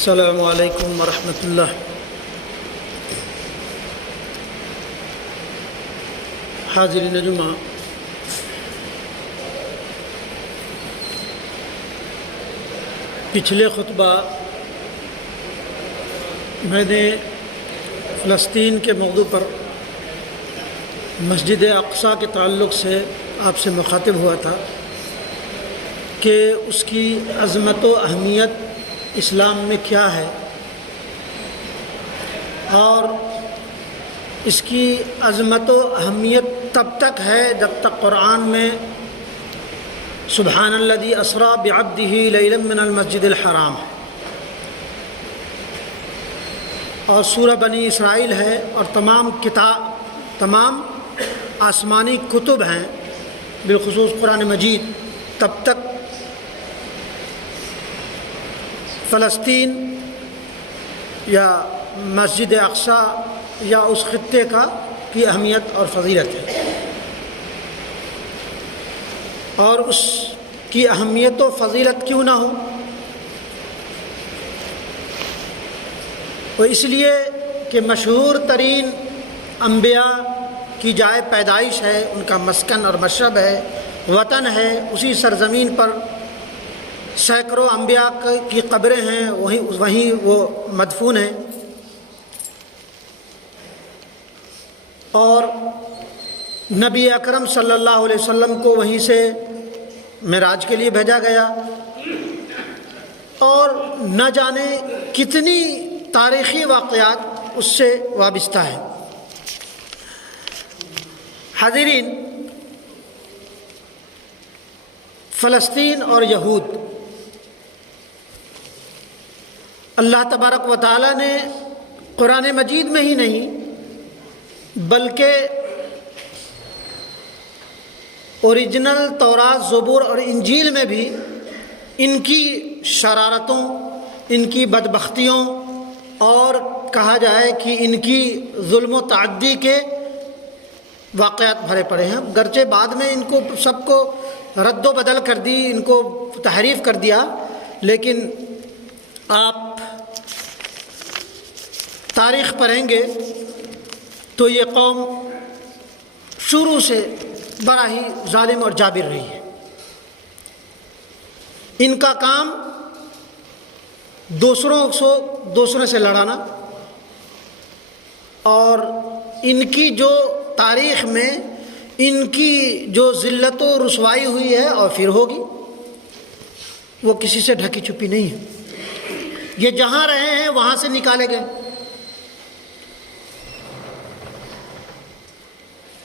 السلام علیکم ورحمۃ اللہ۔ حاضرین جمعہ، پچھلے خطبہ میں نے فلسطین کے موضوع پر مسجد اقصیٰ کے تعلق سے آپ سے مخاطب ہوا تھا کہ اس کی عظمت و اہمیت اسلام میں کیا ہے، اور اس کی عظمت و اہمیت تب تک ہے جب تک قرآن میں سبحان الذی اسریٰ بعبدہ لیلا من المسجد الحرام اور سورہ بنی اسرائیل ہے، اور تمام آسمانی کتب ہیں، بالخصوص قرآن مجید، تب تک فلسطین یا مسجد اقصیٰ یا اس خطے کی اہمیت اور فضیلت ہے، اور اس کی اہمیت و فضیلت کیوں نہ ہو؟ وہ اس لیے کہ مشہور ترین انبیاء کی جائے پیدائش ہے، ان کا مسکن اور مشرب ہے، وطن ہے، اسی سرزمین پر سینکڑوں انبیاء کی قبریں ہیں، وہیں وہ مدفون ہیں، اور نبی اکرم صلی اللہ علیہ وسلم کو وہیں سے معراج کے لیے بھیجا گیا، اور نہ جانے کتنی تاریخی واقعات اس سے وابستہ ہیں۔ حاضرین، فلسطین اور یہود، اللہ تبارک و تعالیٰ نے قرآن مجید میں ہی نہیں بلکہ اوریجنل تورات، زبور اور انجیل میں بھی ان کی شرارتوں، ان کی بدبختیوں، اور کہا جائے کہ ان کی ظلم و تعدی کے واقعات بھرے پڑے ہیں، گرچہ بعد میں ان کو سب کو رد و بدل کر دی، ان کو تحریف کر دیا، لیکن آپ تاریخ پڑھیں گے تو یہ قوم شروع سے بڑا ہی ظالم اور جابر رہی ہے۔ ان کا کام دوسروں سے لڑانا، اور ان کی جو تاریخ میں ان کی جو ذلت و رسوائی ہوئی ہے اور پھر ہوگی، وہ کسی سے ڈھکی چھپی نہیں ہے۔ یہ جہاں رہے ہیں وہاں سے نکالے گئے۔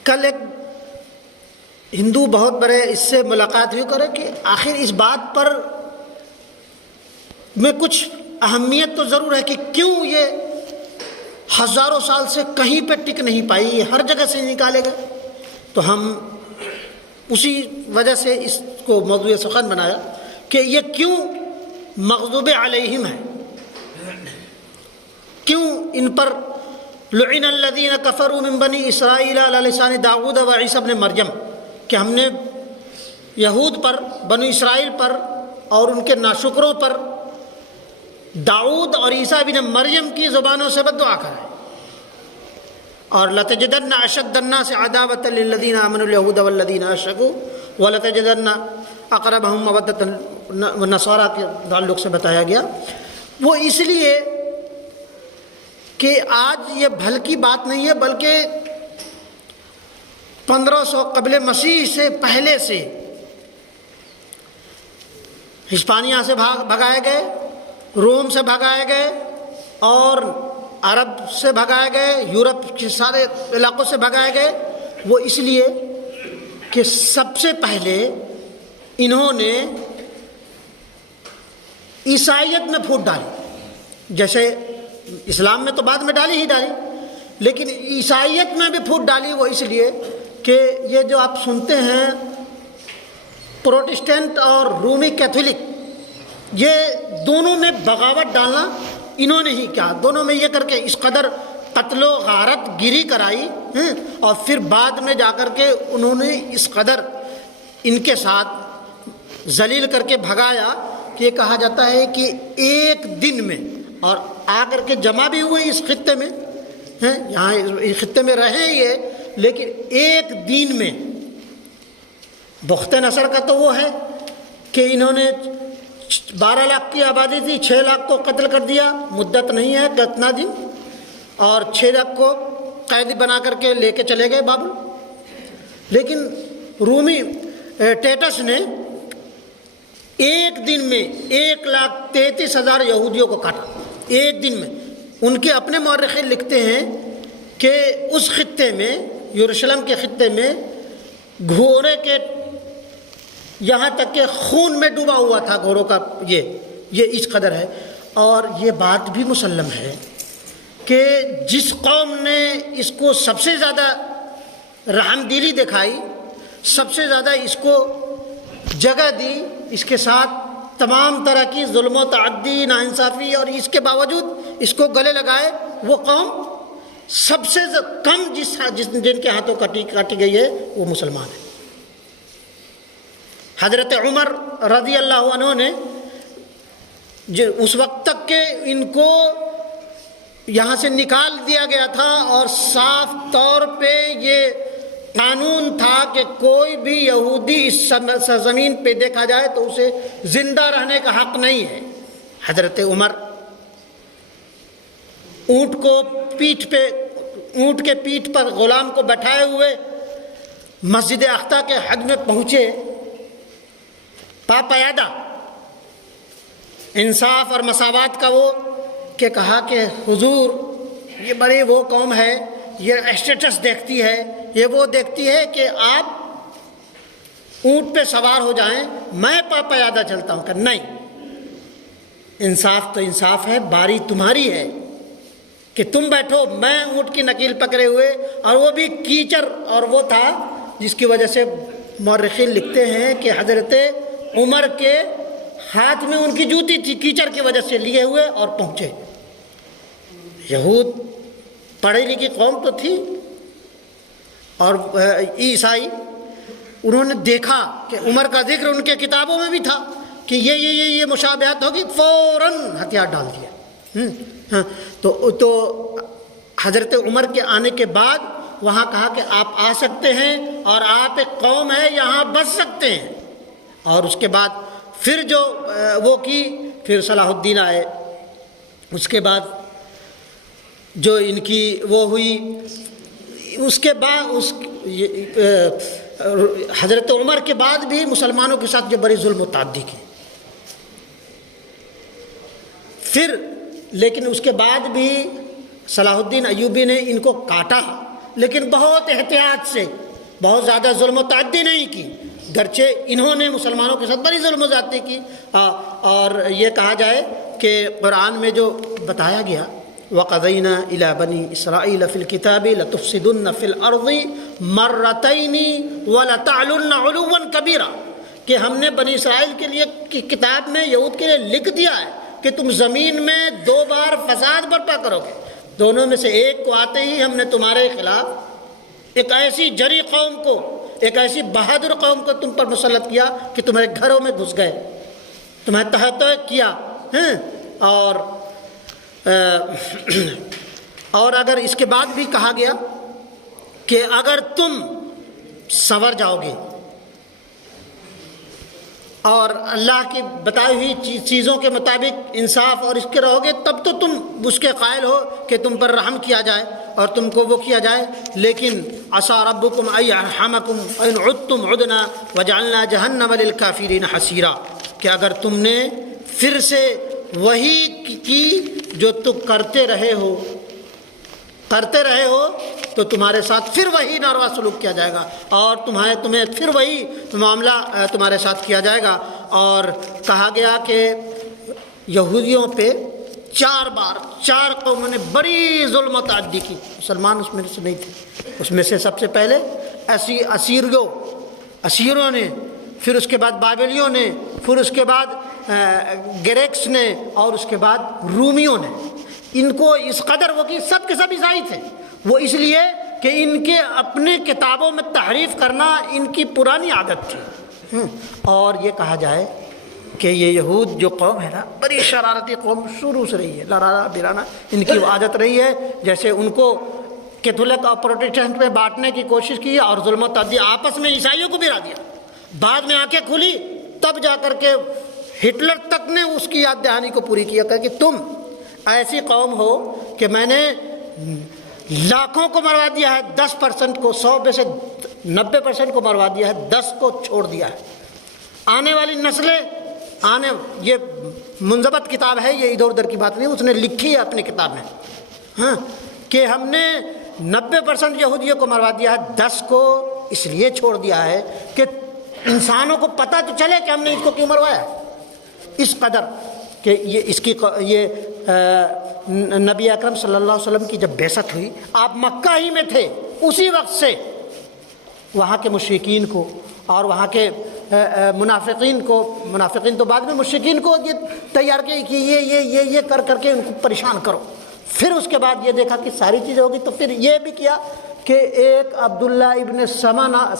کل ایک ہندو بہت بڑے اس سے ملاقات ہوئی کرے کہ آخر اس بات پر میں کچھ اہمیت تو ضرور ہے کہ کیوں یہ ہزاروں سال سے کہیں پہ ٹک نہیں پائی، یہ ہر جگہ سے نکالے گئے۔ تو ہم اسی وجہ سے اس کو موضوع سخن بنایا کہ یہ کیوں مغضوب علیہم ہے، کیوں ان پر لعن الذین کفروا من بنی اسرائیل علی لسان داؤد و عیسی ابن مریم، کہ ہم نے یہود پر، بنی اسرائیل پر اور ان کے ناشکروں پر داؤد اور عیسیٰ ابن مریم کی زبانوں سے بد دعا کرا ہے، اور لَتَجِدَنَّ أَشَدَّ النَّاسِ عَدَاوَةً لِلَّذِينَ آمَنُوا الْيَهُودَ وَالَّذِينَ أَشْرَكُوا وَلَتَجِدَنَّ أَقْرَبَهُمْ مَوَدَّةً والنصارى کے تعلق سے بتایا گیا۔ وہ اس لیے کہ آج یہ بھل کی بات نہیں ہے، بلکہ 1500 قبل مسیح سے پہلے سے ہسپانیہ سے بھگائے گئے، روم سے بھگائے گئے، اور عرب سے بھگائے گئے، یورپ کے سارے علاقوں سے بھگائے گئے، وہ اس لیے کہ سب سے پہلے انہوں نے عیسائیت میں پھوٹ ڈالی۔ جیسے اسلام میں تو بعد میں ڈالی، لیکن عیسائیت میں بھی پھوٹ ڈالی۔ وہ اس لیے کہ یہ جو آپ سنتے ہیں پروٹسٹنٹ اور رومی کیتھولک، یہ دونوں میں بغاوت ڈالنا انہوں نے ہی کیا، دونوں میں یہ کر کے اس قدر قتل و غارت گیری کرائی، اور پھر بعد میں جا کر کے انہوں نے اس قدر ان کے ساتھ ذلیل کر کے بھگایا کہ یہ کہا جاتا ہے کہ ایک دن میں اور آ کر کے جمع بھی ہوئے اس خطے میں ہیں، یہاں اس خطے میں رہے یہ، لیکن ایک دن میں بخت نصر کا تو وہ ہے کہ انہوں نے 12 لاکھ کی آبادی تھی، 6 لاکھ کو قتل کر دیا، مدت نہیں ہے کتنا دن، اور 6 لاکھ کو قیدی بنا کر کے لے کے چلے گئے بابل۔ لیکن رومی ٹیٹس نے ایک دن میں 1,33,000 یہودیوں کو کاٹا، ایک دن میں۔ ان کے اپنے مورخین لکھتے ہیں کہ اس خطے میں، یروشلم کے خطے میں، گھوڑے کے یہاں تک کہ خون میں ڈوبا ہوا تھا گھوڑوں کا، یہ اس قدر ہے۔ اور یہ بات بھی مسلم ہے کہ جس قوم نے اس کو سب سے زیادہ رحم دلی دکھائی، سب سے زیادہ اس کو جگہ دی، اس کے ساتھ تمام طرح کی ظلم و تعدی، ناانصافی، اور اس کے باوجود اس کو گلے لگائے، وہ قوم سب سے کم جن کے ہاتھوں کاٹی گئی ہے وہ مسلمان ہیں۔ حضرت عمر رضی اللہ عنہ نے اس وقت تک کہ ان کو یہاں سے نکال دیا گیا تھا، اور صاف طور پہ یہ قانون تھا کہ کوئی بھی یہودی اس سرزمین پہ دیکھا جائے تو اسے زندہ رہنے کا حق نہیں ہے۔ حضرت عمر اونٹ کے پیٹھ پر غلام کو بٹھائے ہوئے مسجد اقصی کے حد میں پہنچے، پیادہ، انصاف اور مساوات کا وہ، کہ کہا کہ حضور یہ بڑی وہ قوم ہے، یہ اسٹیٹس دیکھتی ہے، یہ وہ دیکھتی ہے کہ آپ اونٹ پہ سوار ہو جائیں، میں پیادہ چلتا ہوں، کہ نہیں، انصاف تو انصاف ہے، باری تمہاری ہے کہ تم بیٹھو، میں اونٹ کی نکیل پکڑے ہوئے، اور وہ بھی کیچڑ، اور وہ تھا جس کی وجہ سے مورخین لکھتے ہیں کہ حضرت عمر کے ہاتھ میں ان کی جوتی تھی، کیچڑ کی وجہ سے لیے ہوئے، اور پہنچے۔ یہود پڑھی لکھی قوم تو تھی، اور عیسائی، انہوں نے دیکھا کہ عمر کا ذکر ان کے کتابوں میں بھی تھا کہ یہ مشابہت ہوگی، فوراً ہتھیار ڈال دیا۔ تو حضرت عمر کے آنے کے بعد وہاں کہا کہ آپ آ سکتے ہیں، اور آپ ایک قوم ہے، یہاں بس سکتے ہیں۔ اور اس کے بعد پھر جو وہ کی، پھر صلاح الدین آئے، اس کے بعد جو ان کی وہ ہوئی، اس کے بعد حضرت عمر کے بعد بھی مسلمانوں کے ساتھ جو بڑی ظلم و تعدی کی، پھر لیکن اس کے بعد بھی صلاح الدین ایوبی نے ان کو کاٹا، لیکن بہت احتیاط سے، بہت زیادہ ظلم و تعدی نہیں کی، گرچہ انہوں نے مسلمانوں کے ساتھ بڑی ظلم و زیادتی کی۔ اور یہ کہا جائے کہ قرآن میں جو بتایا گیا، وَقَضَيْنَا إِلَىٰ بَنِي إِسْرَائِيلَ فِي الْكِتَابِ لَتُفْسِدُنَّ فِي الْأَرْضِ مَرَّتَيْنِ وَلَتَعْلُنَّ عُلُوًّا كَبِيرًا، کہ ہم نے بنی اسرائیل کے لیے کتاب میں، یہود کے لیے لکھ دیا ہے کہ تم زمین میں 2 بار فساد برپا کرو گے، دونوں میں سے ایک کو آتے ہی ہم نے تمہارے خلاف ایک ایسی جری قوم کو، ایک ایسی بہادر قوم کو تم پر مسلط کیا کہ تمہارے گھروں میں گھس گئے، تمہیں تحت کیا، اور اگر اس کے بعد بھی کہا گیا کہ اگر تم سنور جاؤ گے اور اللہ کی بتائی ہوئی چیزوں کے مطابق انصاف اور اس کے رہو گے، تب تو تم اس کے قائل ہو کہ تم پر رحم کیا جائے اور تم کو وہ کیا جائے۔ لیکن عسیٰ ربکم ان یرحمکم ان عدتم عدنا وجعلنا جہنم للکافرین حصیرا، کہ اگر تم نے پھر سے وہی کی جو تم کرتے رہے ہو تو تمہارے ساتھ پھر وہی ناروا سلوک کیا جائے گا، اور تمہیں پھر وہی معاملہ تمہارے ساتھ کیا جائے گا۔ اور کہا گیا کہ یہودیوں پہ 4 بار 4 قوموں نے بڑی ظلم و تعدی کی، مسلمان اس میں سے نہیں تھے۔ اس میں سے سب سے پہلے اسیروں نے، پھر اس کے بعد بابلیوں نے، پھر اس کے بعد گریکس نے، اور اس کے بعد رومیوں نے۔ ان کو اس قدر وہ کہ سب کے سب عیسائی تھے، وہ اس لیے کہ ان کے اپنے کتابوں میں تحریف کرنا ان کی پرانی عادت تھی۔ اور یہ کہا جائے کہ یہ یہود جو قوم ہے نا بڑی شرارتی قوم شروع سے رہی ہے، لڑانا بھرانا ان کی عادت رہی ہے. جیسے ان کو کیتھولک اور پروٹسٹنٹ میں بانٹنے کی کوشش کی اور ظلم و تعدی آپس میں عیسائیوں کو بھرا دیا. بعد میں آنکھیں کھلی تب جا کر کے ہٹلر تک نے اس کی یاد دہانی کو پوری کیا کہ تم ایسی قوم ہو کہ میں نے لاکھوں کو مروا دیا ہے، 10% کو 100 میں سے 90% کو مروا دیا ہے، 10 کو چھوڑ دیا ہے. آنے والی نسلیں یہ منضبط کتاب ہے، یہ ادھر ادھر کی بات نہیں، اس نے لکھی ہے اپنی کتاب میں ہاں کہ ہم نے 90% یہودیوں کو مروا دیا ہے، 10 کو اس لیے چھوڑ دیا ہے کہ انسانوں کو پتہ تو چلے کہ ہم نے اس کو کیوں مروایا. اس قدر کہ یہ نبی اکرم صلی اللہ علیہ وسلم کی جب بعثت ہوئی، آپ مکہ ہی میں تھے، اسی وقت سے وہاں کے مشرکین کو اور وہاں کے منافقین تو بعد میں مشرکین کو یہ تیار کیا کہ یہ کر کر کے ان کو پریشان کرو. پھر اس کے بعد یہ دیکھا کہ ساری چیزیں ہوگی تو پھر یہ بھی کیا کہ ایک عبداللہ ابن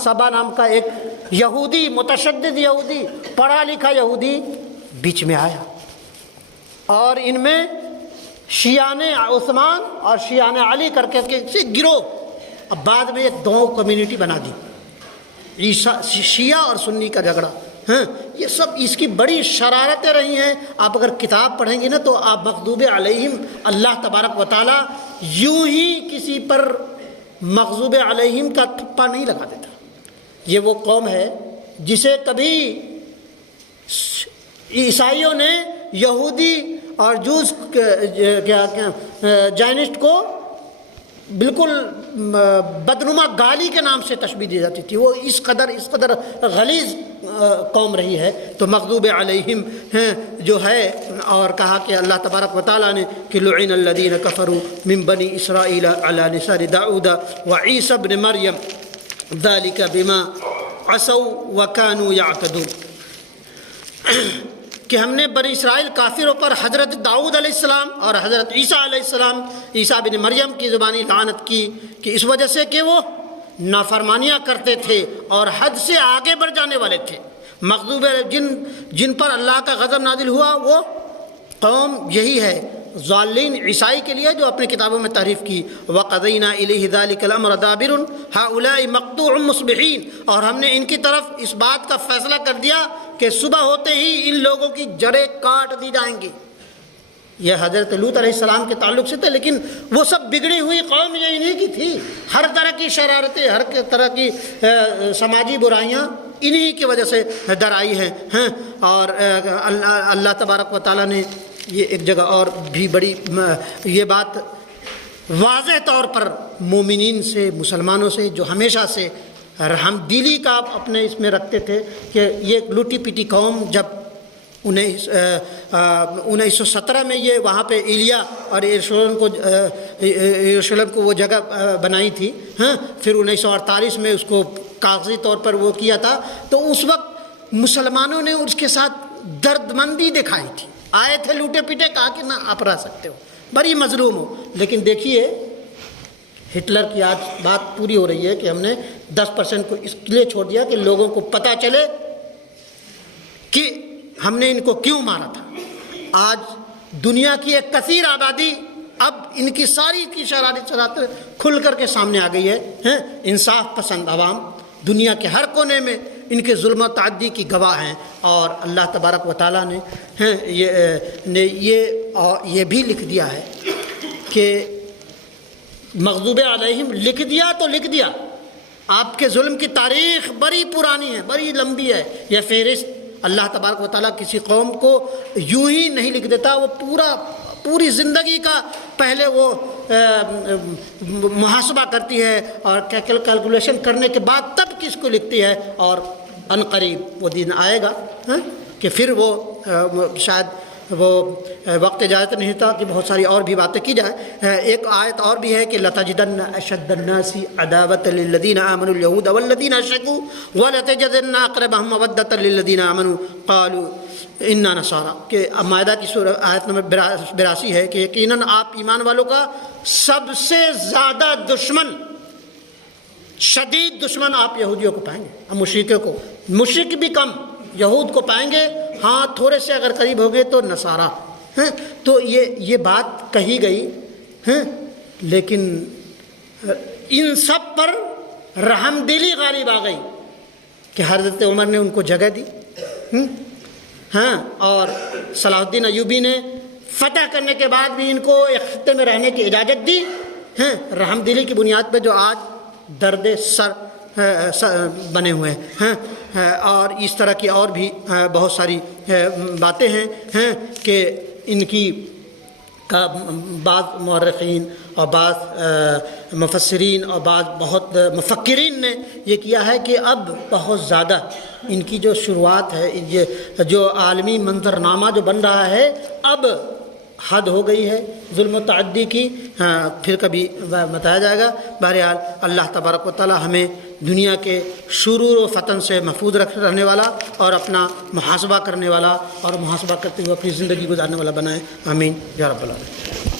سبا نام کا ایک یہودی، متشدد یہودی، پڑھا لکھا یہودی بیچ میں آیا اور ان میں شیعان عثمان اور شیعان علی کر کے گروہ. اب بعد میں ایک دو کمیونٹی بنا دی، شیعہ اور سنی کا جھگڑا. یہ سب اس کی بڑی شرارتیں رہی ہیں. آپ اگر کتاب پڑھیں گے نا تو آپ مغضوب علیہم، اللہ تبارک و تعالیٰ یوں ہی کسی پر مغضوب علیہم کا ٹھپا نہیں لگا دیتا. یہ وہ قوم ہے جسے کبھی عیسائیوں نے یہودی اور جوز جائنسٹ کو بالکل بدنما گالی کے نام سے تشبیہ دی جاتی تھی. وہ اس قدر غلیظ قوم رہی ہے. تو مغضوب علیہم جو ہے، اور کہا کہ اللہ تبارک و تعالیٰ نے کہ لعن الذین کفروا من بنی اسرائیل علی لسان داؤد وعیسی ابن مریم ذلک بما عصوا وکانوا یعتدون. کہ ہم نے بنی اسرائیل کافروں پر حضرت داؤد علیہ السلام اور حضرت عیسیٰ علیہ السلام، عیسیٰ بن مریم کی زبانی لعنت کی کہ اس وجہ سے کہ وہ نافرمانیاں کرتے تھے اور حد سے آگے بڑھ جانے والے تھے. مغضوب جن پر اللہ کا غضب نازل ہوا وہ قوم یہی ہے، ضالین عیسائی کے لیے جو اپنے کتابوں میں تعریف کی. وَقَضَيْنَا إِلَيْهِ ذَلِكَ الْأَمْرَ دَابِرٌ هَؤُلَاءِ مَقْطُوعٌ مُصْبِحِينَ. اور ہم نے ان کی طرف اس بات کا فیصلہ کر دیا کہ صبح ہوتے ہی ان لوگوں کی جڑیں کاٹ دی جائیں گی. یہ حضرت لوط علیہ السلام کے تعلق سے تھے، لیکن وہ سب بگڑی ہوئی قوم یہ انہی کی تھی. ہر طرح کی شرارتیں، ہر طرح کی سماجی برائیاں انہی کی وجہ سے در آئی ہیں. اور اللہ تبارک و تعالیٰ نے یہ ایک جگہ اور بھی بڑی یہ بات واضح طور پر مومنین سے، مسلمانوں سے جو ہمیشہ سے رحم دلی کا اپنے اس میں رکھتے تھے کہ یہ لوٹی پیٹی قوم جب 1917 میں یہ وہاں پہ ایلیا اور یروشلم کو وہ جگہ بنائی تھی، پھر 1948 میں اس کو کاغذی طور پر وہ کیا تھا، تو اس وقت مسلمانوں نے اس کے ساتھ درد مندی دکھائی تھی. آئے تھے لوٹے پیٹے، کہا کہ نہ آپ رہ سکتے ہو، بڑی مظلوم ہو. لیکن دیکھیے ہٹلر کی آج بات پوری ہو رہی ہے کہ ہم نے 10% کو اس لیے چھوڑ دیا کہ لوگوں کو پتہ چلے کہ ہم نے ان کو کیوں مارا تھا. آج دنیا کی ایک کثیر آبادی اب ان کی ساری کی شرارتیں کھل کر کے سامنے آ گئی ہے. انصاف پسند عوام دنیا کے ہر کونے میں ان کے ظلم و تعدی کی گواہ ہیں. اور اللہ تبارک و تعالیٰ نے یہ بھی لکھ دیا ہے کہ مغضوب علیہم لکھ دیا تو لکھ دیا. آپ کے ظلم کی تاریخ بڑی پرانی ہے، بڑی لمبی ہے. یہ فہرست اللہ تبارک و تعالیٰ کسی قوم کو یوں ہی نہیں لکھ دیتا. وہ پوری زندگی کا پہلے وہ محاسبہ کرتی ہے اور کیلکولیشن کرنے کے بعد تب کس کو لکھتی ہے. اور عنقریب وہ دن آئے گا کہ پھر وہ شاید وہ وقت اجازت نہیں تھا کہ بہت ساری اور بھی باتیں کی جائے. ایک آیت اور بھی ہے کہ لَتَجِدَنَّ أَشَدَّ النَّاسِ عَدَاوَةً لِلَّذِينَ آمَنُوا الْيَهُودَ وَالَّذِينَ أَشْرَكُوا وَلَتَجِدَنَّ أَقْرَبَهُم مَّوَدَّةً لِلَّذِينَ آمَنُوا قَالُوا إِنَّا نَصَارَىٰ. کہ مائدہ کی سورہ آیت نمبر 82 ہے کہ یقیناً آپ ایمان والوں کا سب سے زیادہ دشمن، شدید دشمن آپ یہودیوں کو پائیں گے، مشرکوں کو. مشرک بھی کم، یہود کو پائیں گے ہاں تھوڑے سے اگر قریب ہو گئے تو نصارہ ہیں. تو یہ بات کہی گئی ہیں، لیکن ان سب پر رحم دلی غالب آ گئی کہ حضرت عمر نے ان کو جگہ دی. ہاں، اور صلاح الدین ایوبی نے فتح کرنے کے بعد بھی ان کو ایک خطے میں رہنے کی اجازت دی ہیں، رحم دلی کی بنیاد پہ، جو آج درد سر بنے ہوئے ہیں. اور اس طرح کی اور بھی بہت ساری باتیں ہیں کہ ان کی کا بعض مورخین اور بعض مفسرین اور بعض بہت مفکرین نے یہ کیا ہے کہ اب بہت زیادہ ان کی جو شروعات ہے، یہ جو عالمی منظرنامہ جو بن رہا ہے، اب حد ہو گئی ہے ظلم و تعدی کی. پھر کبھی بتایا جائے گا. بہرحال اللہ تبارک و تعالی ہمیں دنیا کے شرور و فتن سے محفوظ رہنے والا اور اپنا محاسبہ کرنے والا اور محاسبہ کرتے ہوئے اپنی زندگی گزارنے والا بنائے. آمین یا رب العالمین.